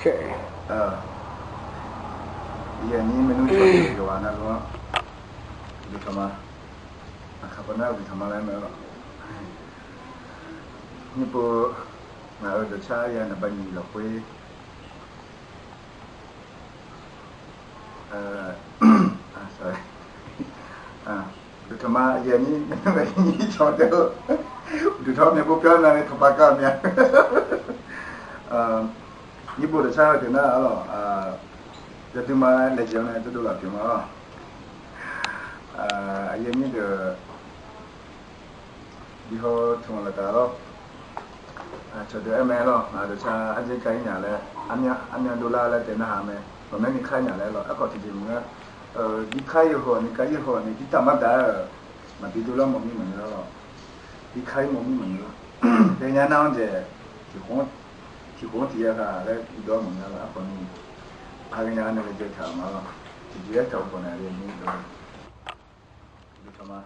Iya ni menu cuci juga anak lu, di kamar, kapan di kamar lain lah. Ni pun nak ada cahaya nak bagi lapui. Sorry. Di kamar iya ni ni contoh, di kamar ni bukan nak terpakai ni. Ni pun ada cahaya tu nak lo. Jadi mana legion itu dulu lah cuma, yang ni the diho cuma letak lo, jadi ML lo, ada cara aja kayaknya le, anya dolar le tenah ame, mana ni kayaknya le lo, aku tidak mengenal, di kaya ho ni kita mana mati dolar mami mana lo, di kaya mami mana, dengan nama je, cikgu dia kan le dolar mana lah apa ni. Hari yang anda kerja sama, dia tahu pun ada ni tu, itu sama.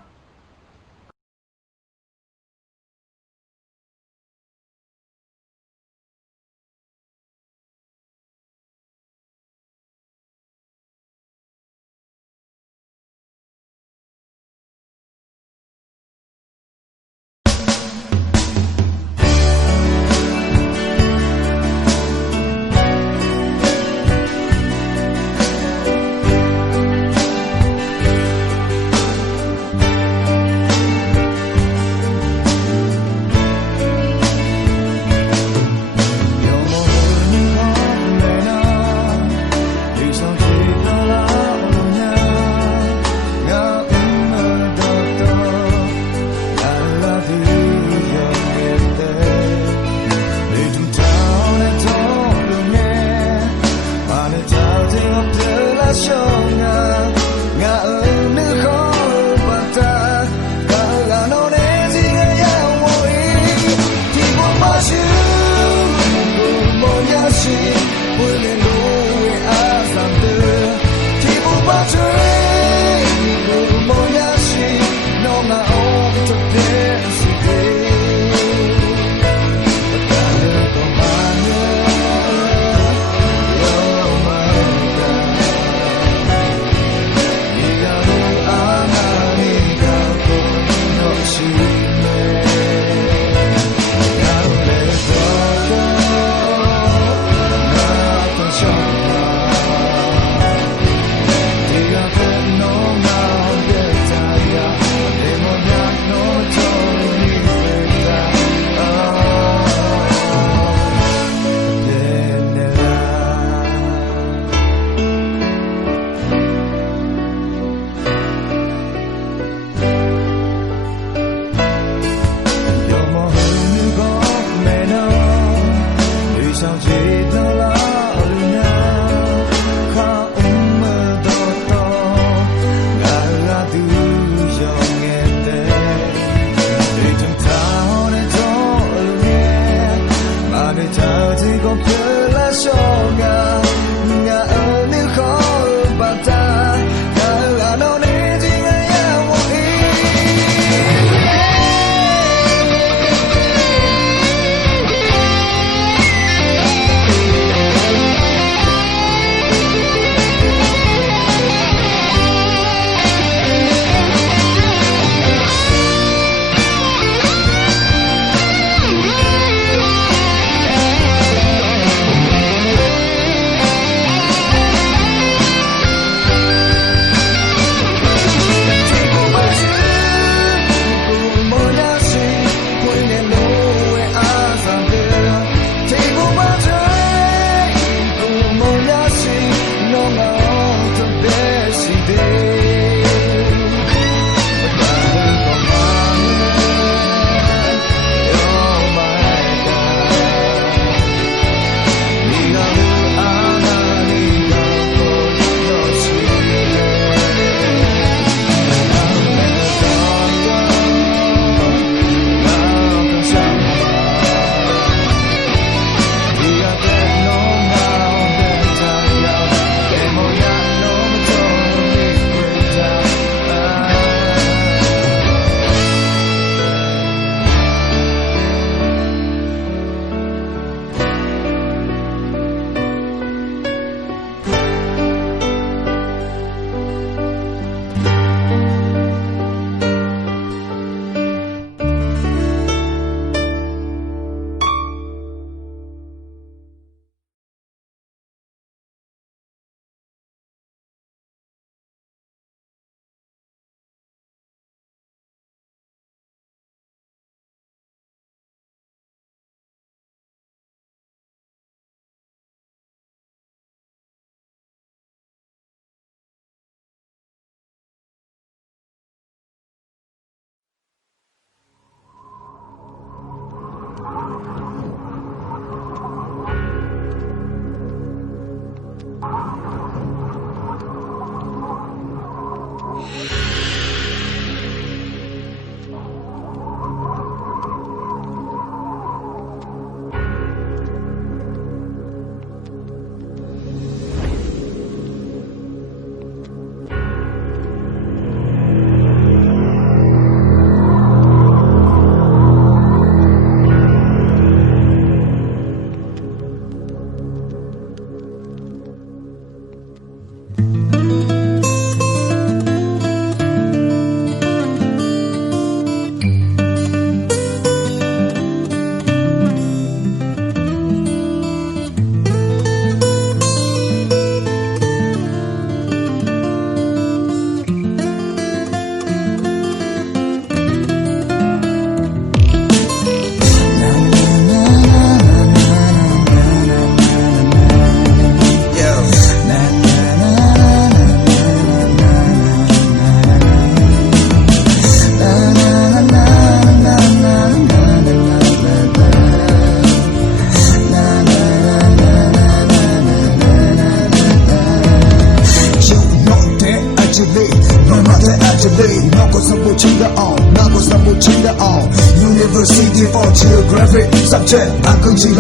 change the on, not go some change the on. University for Geographic subject, I could see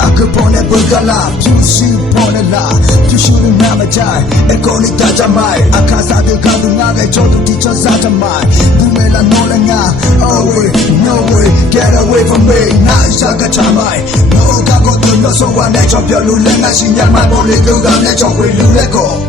I could pon a burgala, you see pon a la, you should remember die, a call it Tajamai, a casa de Kaduna, to teach us Satamai, Dumela Nolanga, oh way, no way, get away from me, now Shaka Chamai, no Gago to no so one that of your Lulena, Sinyama, only do the nature with Lulego.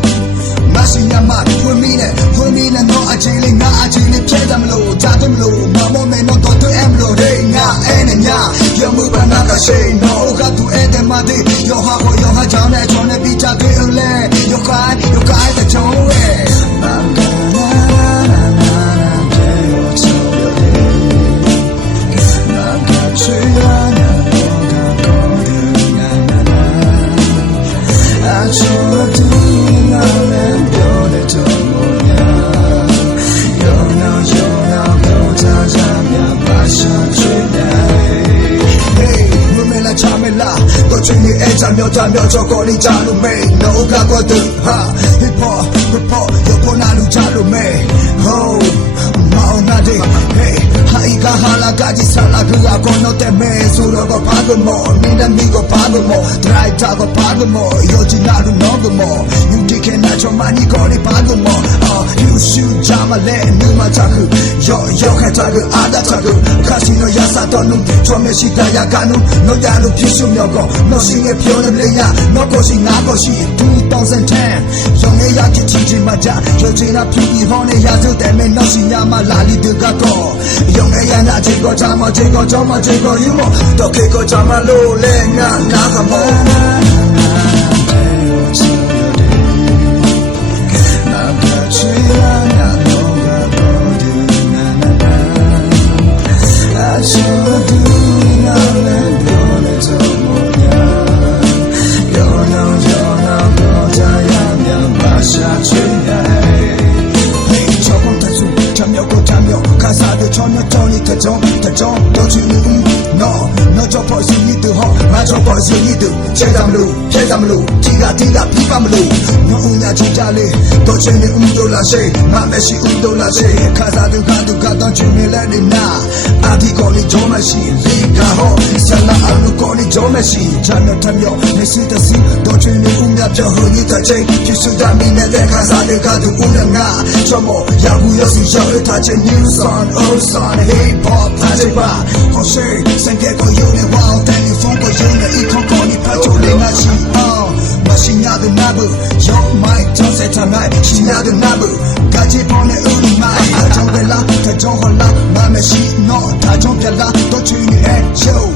Masinyama, Wumina, no achilling, not achilling, Kedamlo, Tatamlo, Mamo may not go to Emlo, they nga, and ya, your move another say, no, got to end the muddy, your hako, your hajan, and on a beach, I will lay, your kind, the tone way. Jamio chokoli chalu me, no gago do ha, report, yokonalu chalu me, ho, maonade, hey, haika hala gaji sala gua kono te me, surogo pagumo, minamigo pagumo, try tago pagumo, yojinalu nogumo, you dike nacho mani kori pagumo, you shoot jamale, numa chaku, yo katagu, ada chagu, kasino yasa tonu, chome shita yakanu, no yalu pishu myogo, no singe pione no koshi na koshi 2010 Yonge ya kichi maja Yojina pibi hone ya to teme no shinyama lali de gato Yonge ya na jigo chama jigo choma jigo yumo Toke ko chama lo le na nakamo Chezamlu, tiga, pipamlu No una chujale, tochene dola she Mameshi dola she Kaza duka, don't you me let it na Adi koni jomashi, liga ho Sala alu koni jomashi Chano tamyo, nesita si Don't you me unga pyo hunita che Kisuda mine le kaza duka du unanga Chomo, yagu yosi yo itache New song, old song, hip hop Tache ba, Jose Senge ko yune wow, telephone ko yune Ikon koni patole na shi Mashinyadu nabu, yo mai tose tamai Shinyadu nabu, gaji pone uni mai Tajon bela, tajon hola, mame shi no Tajon bela, tochuni show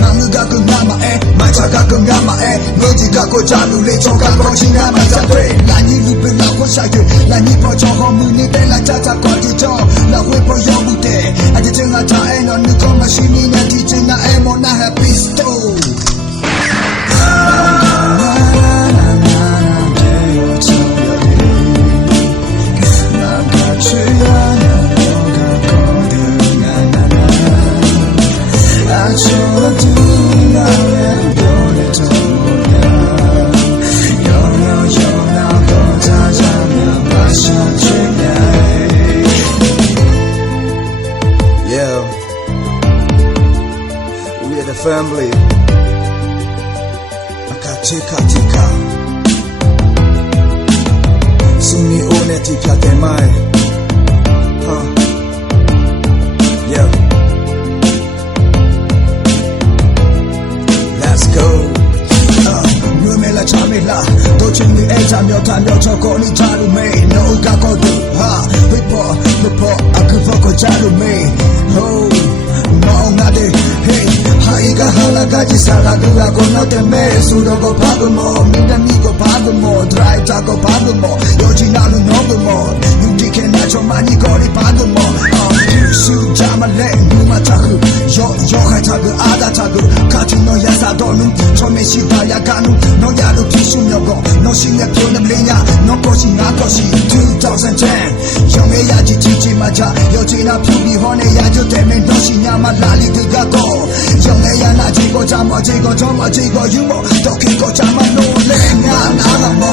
Namu gaku ngama macha gaku ngama Noji gaku jalu le choka kochi ngama jatwe Lani lupe la ko shage, lani po choho muni te la chacha kwa jicho La wepo yo mute, ajitenga ta no niko mashini na tijinga emo na happy stone Family, akatika, sumi one tika temai, yeah, let's go. Numela chamela, tochini etamyo tamyo chokoni chalume, no gako do report, akufoko chalume, no ngade, hey. Haika hala gaji sala duga kono teme Surogo pagumo, minamigo pagumo Dry taco pagumo, yojinalu nogumo Yudike nacho mani kori pagumo Yushu jamale, numa taku Yo hai tagu, ada tagu Kati no yasa donu, chome shita yakanu No yaru kishu myogo, no shinge pyo neblenya No koshi nga koshi, 2010 Yonge yaji chichi maja Yojina pyubi hone yajo teme No shinyama lali duga go Yonge na jigo chama jigo choma jigo yumo Tokiko chama no lenga nagamo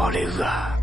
머리가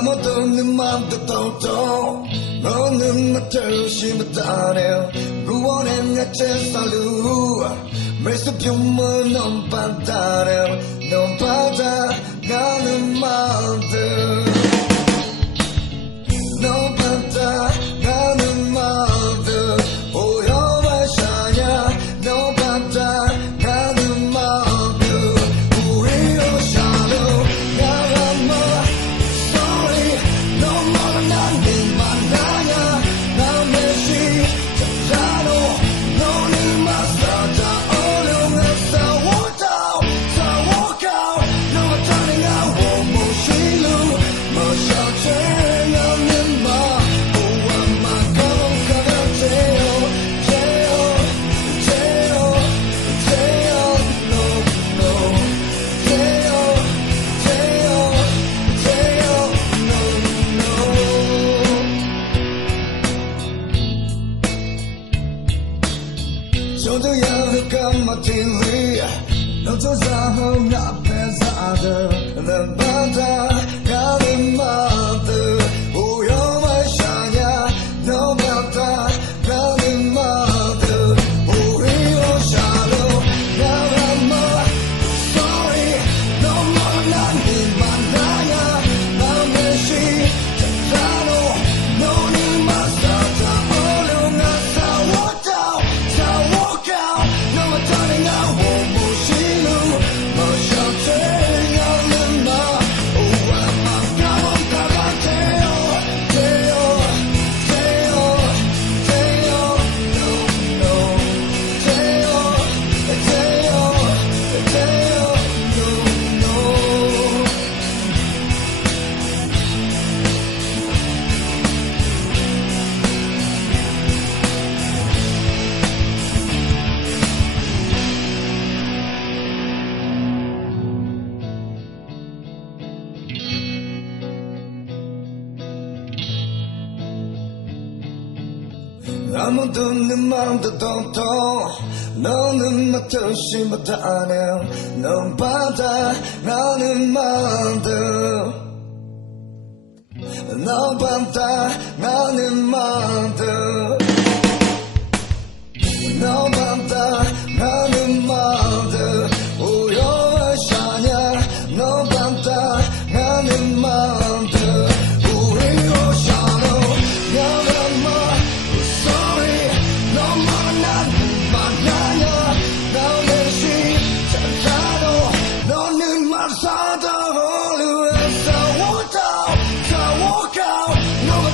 아무도 내 맘도 똥똥 너는 맡을 심었다네 구원의 내 제살루 매수 뷰물 넌 받아내 넌 받아 나는 마음들 넌 받아 나는 마음들 오여봐 샤냐 넌 받아 나는 마음들 우리로 샤루 저도야 까마tilly 너도 사람 앞에서 난 받아가는 마들 오여만 샤냐 너 받아가는 마들 우리로 샤로 나라마 sorry 너 만난 네 만나냐 남의 시작자로 너니 마사자 어려운 싸웠다 No turning out, won't move, no shelter, young enough. Oh, I'm gone, Teo, 아무도 내 맘도 똥똥 너는 맡듯이 못하네 넌 받아 나는 마음들 넌 받아 나는 마음들 넌 받아 나는 마음들 우여와 샤냐 넌 받아 나는 마음들 우리로 샤로 No,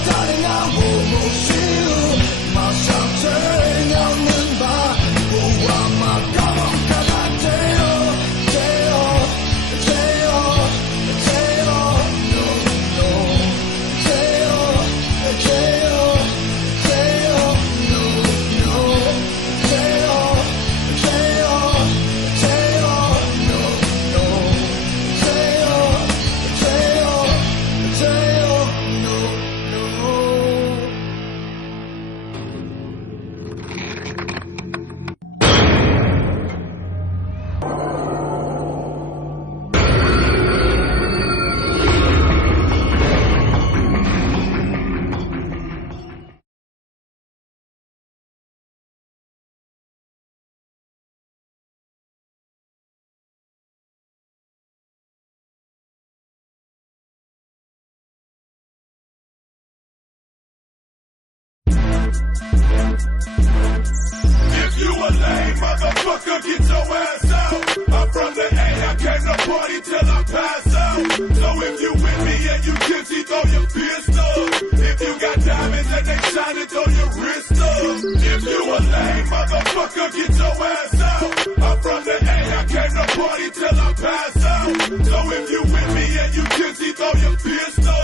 If you a lame motherfucker, get your ass out. I'm from the A, I came to party till I pass out. So if you with me and you tipsy, throw your fist up. If you got diamonds and they shining, throw your wrist up. If you a lame motherfucker, get your ass out. I'm from the A, I came to party till I pass out. So if you with me and you tipsy, throw your fist up.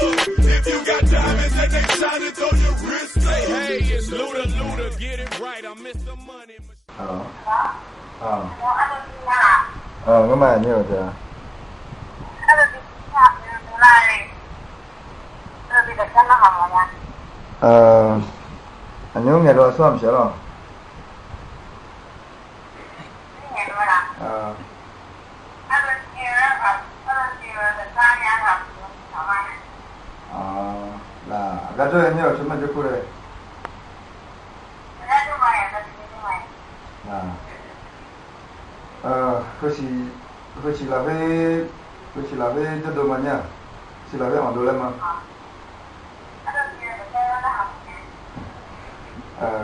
If you got diamonds and they shining, throw your wrist up. Hey, it's Luda, Luda, get it right, I miss the money. cái mà nhiều chưa? Anh nhớ nghe rồi xong chưa rồi? Là cái chỗ anh nhớ chúng mình chưa đây. Khusi lave jodoh mana? Si lave orang dulu mah.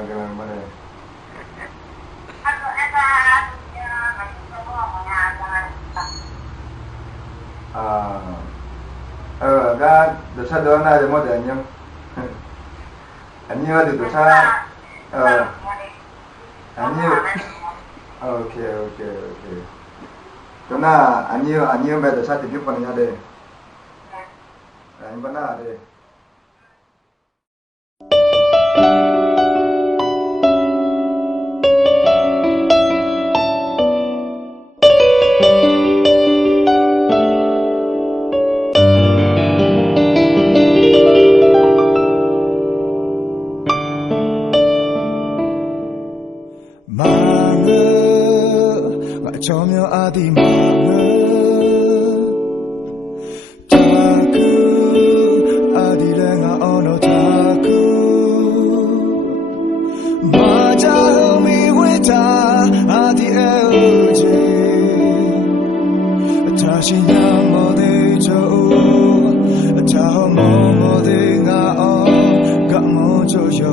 Gimana mana? Gak dosa doang aja mau deh anh nhớ được dosa. Anh nhớ. Okay. Karena anh bây giờ sao thì biết phần nhà đây. Anh vẫn ở đây. 처음에 어디 마음은 다구 어디랭아 어느 다구 마음이 왜다 어디에 오지 다시 양 어디 저 다음 어디가 감어줘요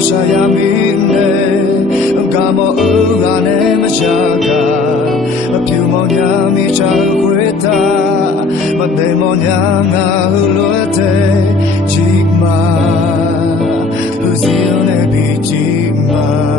shayamine Gamo ugane machaka Piumonya micha ugreta Mademonya nga huluete Chigma Luzione bichigma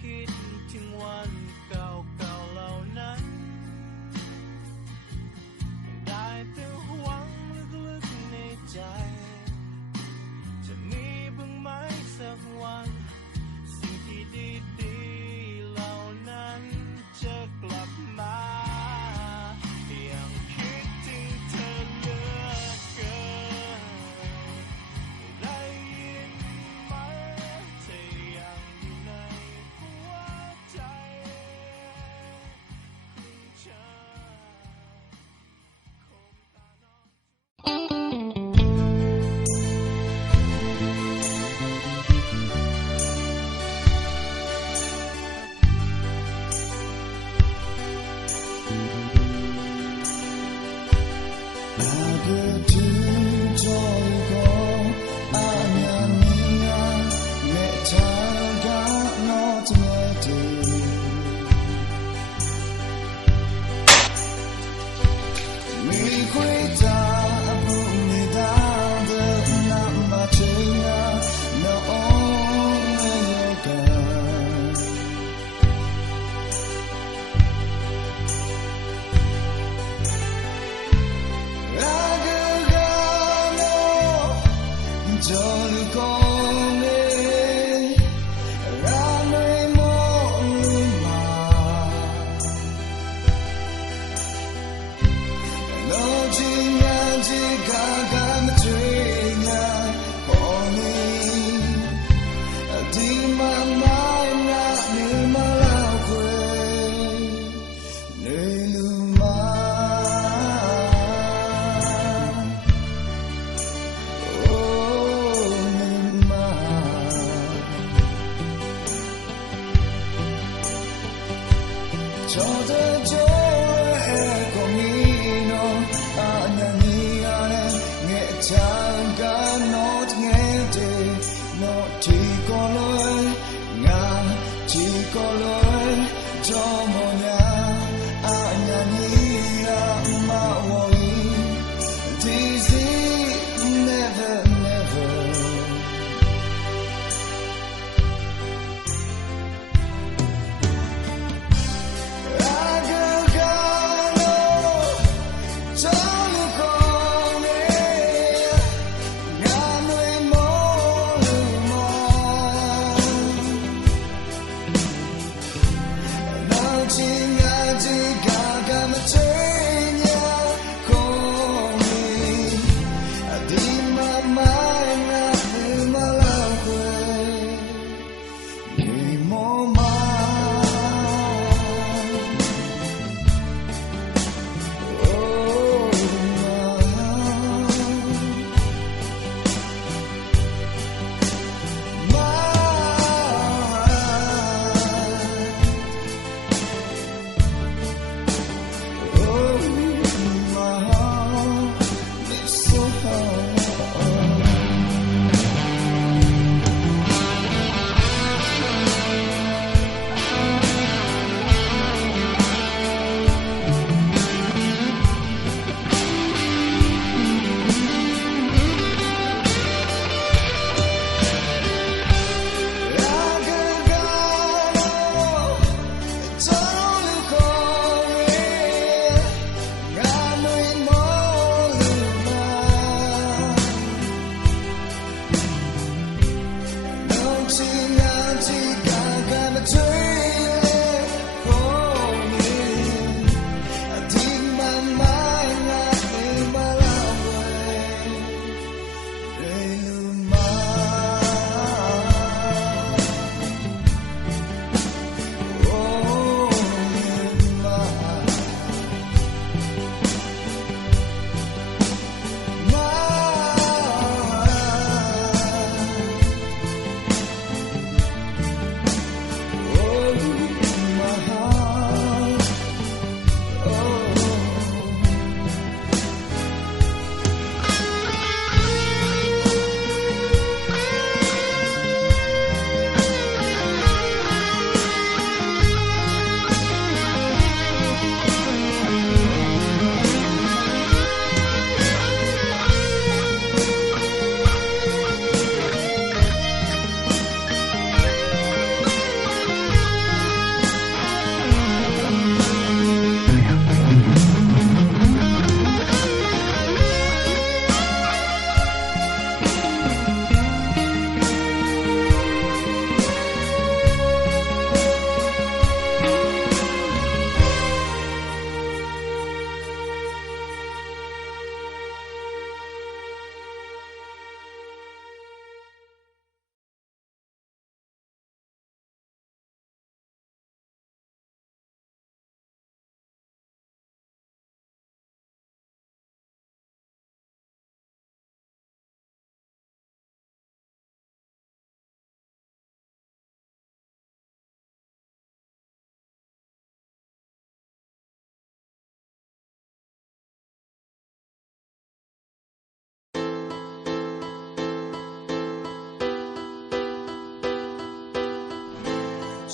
คิดถึงวันเก่าๆเหล่านั้นได้แต่หวังลึกๆในใจจะมีบ้างไหมสักวันสิ่งที่ดีๆเหล่านั้นจะกลับมายังคิดถึงเธอเหลือเกินได้ยินไหมเธอยังอยู่ในหัวใจของฉันคงตาน้อง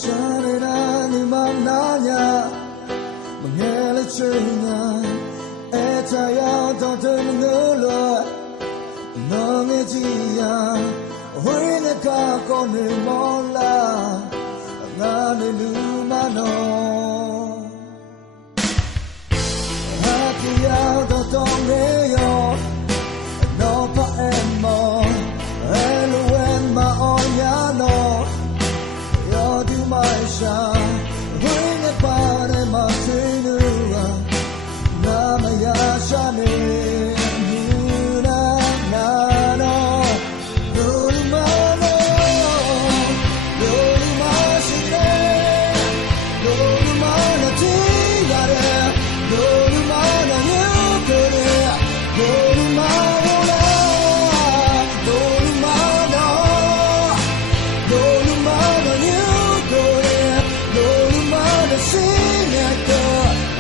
Shanina ni mananya Mangele chunya Eta ya dote ngulo Nonge jia Huine ka kone mola Ngane lumano Hati ya dotonge yo No pa emo Eluen ma oyano Yo do my shot Bring it body my tenua Namaya shane Yuna nano Lulumano Lulumashine Lulumano tigare Lulumano yukure Lulumano Lulumano Lulumano yukure Lulumano shineko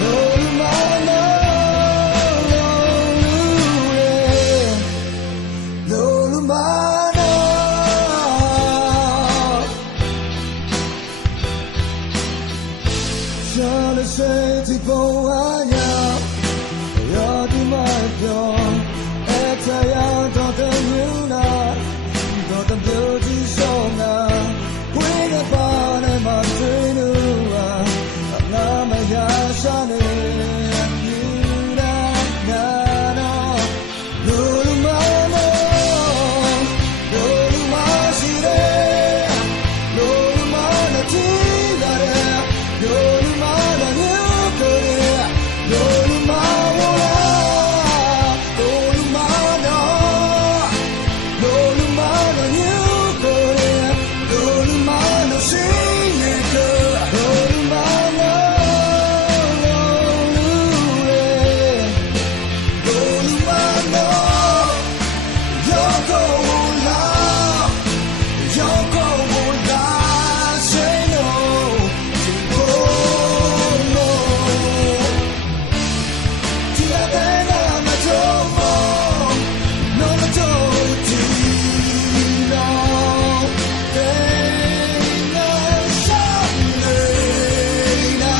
Lulumano Lulumano Shana say tipo anya Ya di mayo Eta ya dote yuna Dote beauty shona Kuinga bane matinua Ngama ya shane Yuna nano Lulumano Lulumashire Lulumano tigare Lulumano yukure Lulumano Lulumano Lulumano yukure Lulumano shineko Lulumano Lulumano Yoko ula Yoko ula Say no no Tia bena matomo No matoti No Tena shanena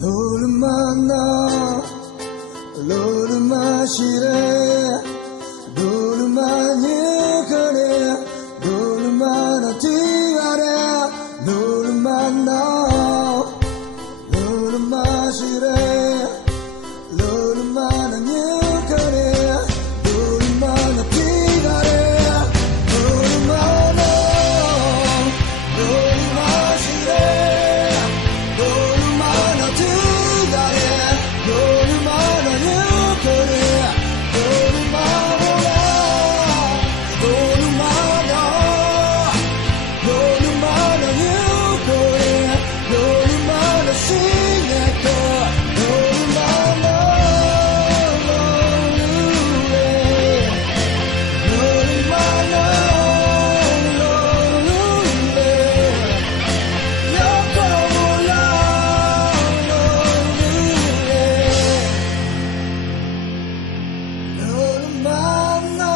Lulumana Lulumashire Lulumanyukare Lulumana tiare Lulumana Lulumashire Lulumana nyukare Lulumana tiare Lulumana Lulumashire Lulumana tiare Lulumana nyukare Lulumana Lulumana Lulumana nyukare Lulumana shineko Lulumana Lulumana Yoko ula Lulumana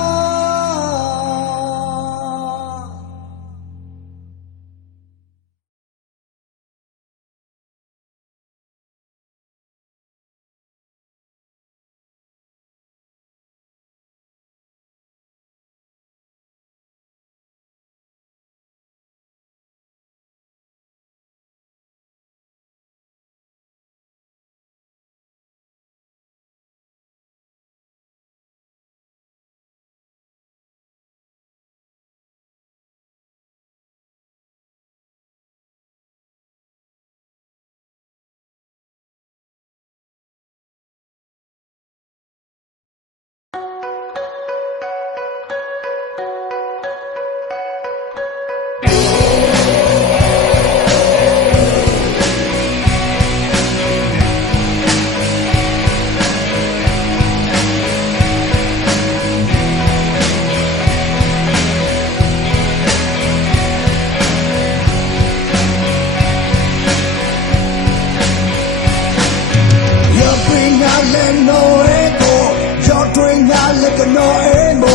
look at no emo.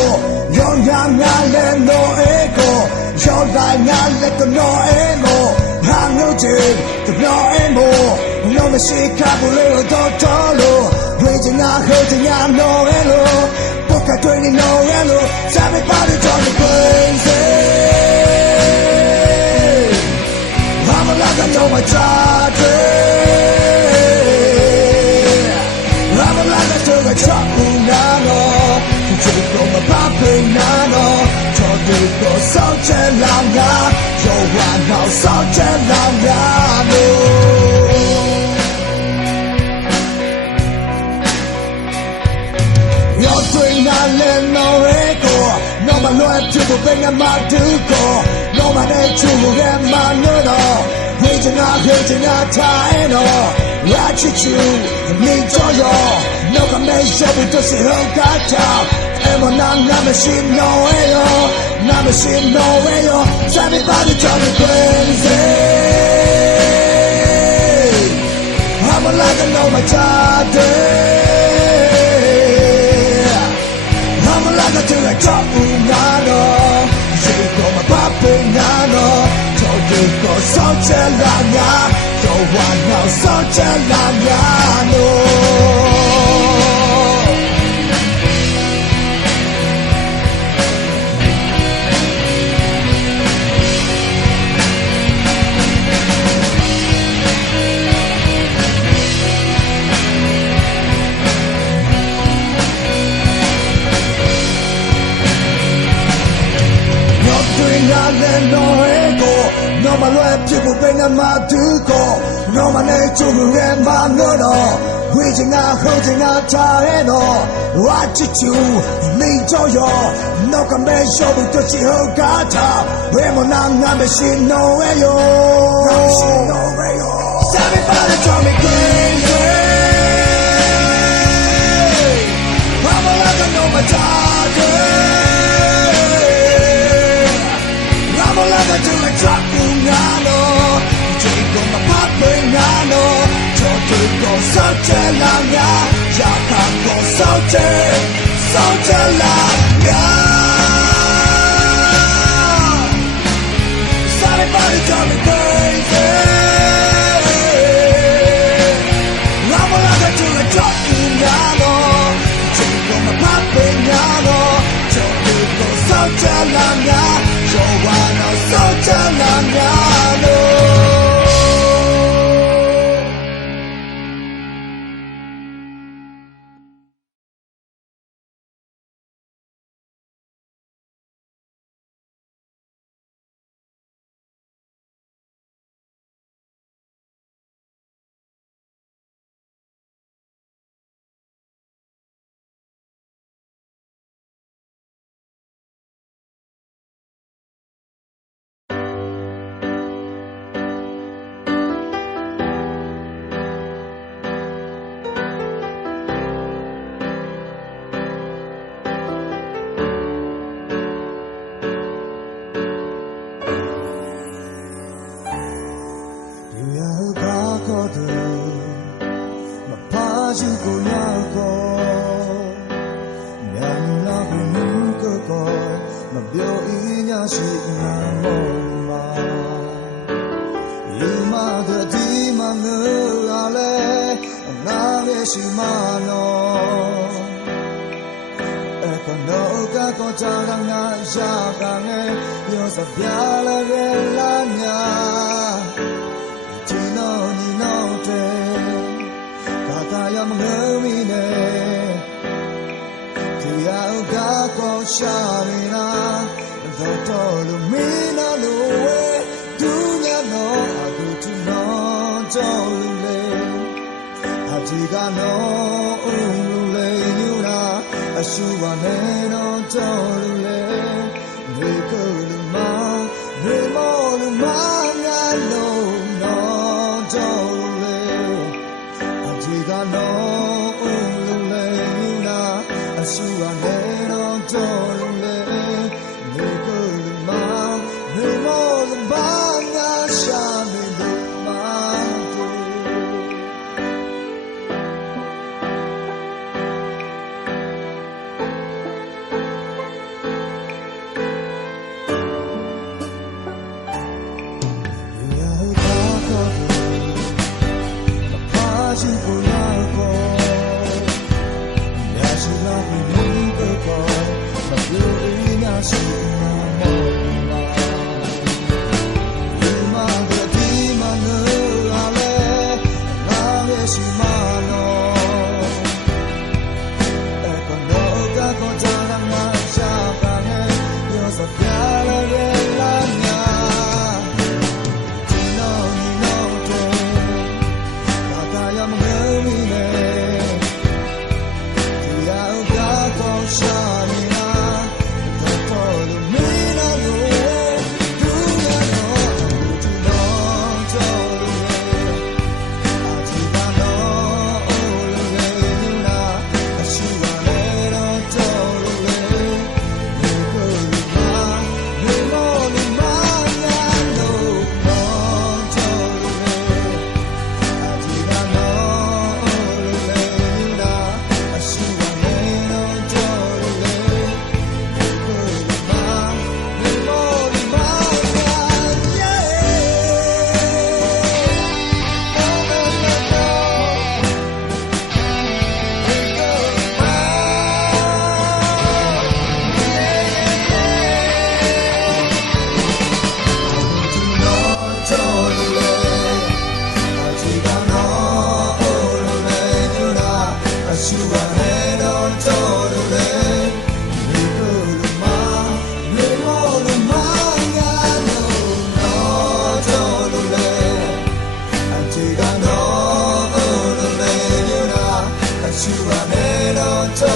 Young let no ego. Your line look at no emo. I'm no jig, the no emo. No machine cabulero tolo. Waiting out, hurting out, no hello. Book a 20 no hello. Everybody talk crazy. I'm a like I know my charge. I'm a like I took a truck, no. Take on my papi, no. Told you go so long, so one now so long, no. You're doing nothing, no record. No man love to bring a man to go. No man ain't to get man no. Hating out time, watch it you, need to yo. No can make sure we do see who got out. And when I'm not machine, no way, not machine, no way, everybody tell me crazy. I'm a like I know my job, I'm a like I do like top, no. She go my papi, no. Told you go so chelanga, so one now so chelanga, no. No ego, no my love people bring a mouth to go. No my name to get my no. Reaching out, holding out, time, watch it you, need to yo. No can make sure we touch it, who got up. We're not machine, no way, yo. Everybody tell me crazy. I'm a like I know my target. I do like dropping nano. Take on my papi nano. Don't you go such a long ya. Ya can't go such a long ya. Everybody tell me crazy. I'm like I do like dropping nano. Take on my papi nano. Don't you go such a long ya. So why not so long, ရှိကိုရကိုရရှိလာပြီးကိုမပြောရင်းများရှိမှာမဟုတ်လားဒီမှာဒီမှာနော်အားလဲငါရဲ့ရှိမှာနော်အဲ့ကတော့ကတော့ကြာလာမှရှာပါနဲ့ပြောစပြလာရဲ့လာညာဒီနော်ဒီနော်တဲ့ဘာသာရမငယ်မီနဲ့ဒီရောက်ကတော့ရှာနေတာတော့လို့မင်းတို့ဒူရတော့ဒီတော့ကြော်လို့အချီပါတော့အိုးလို့လေနာအရှိရလေတော့ကြော်လို့လေဒီကိုမာဒီမောလီမာညာလို့တော့ကြော်လို့လေအချီပါတော့အိုးလို့လေနာအရှိရလေတော့ကြော်လို့လေYou are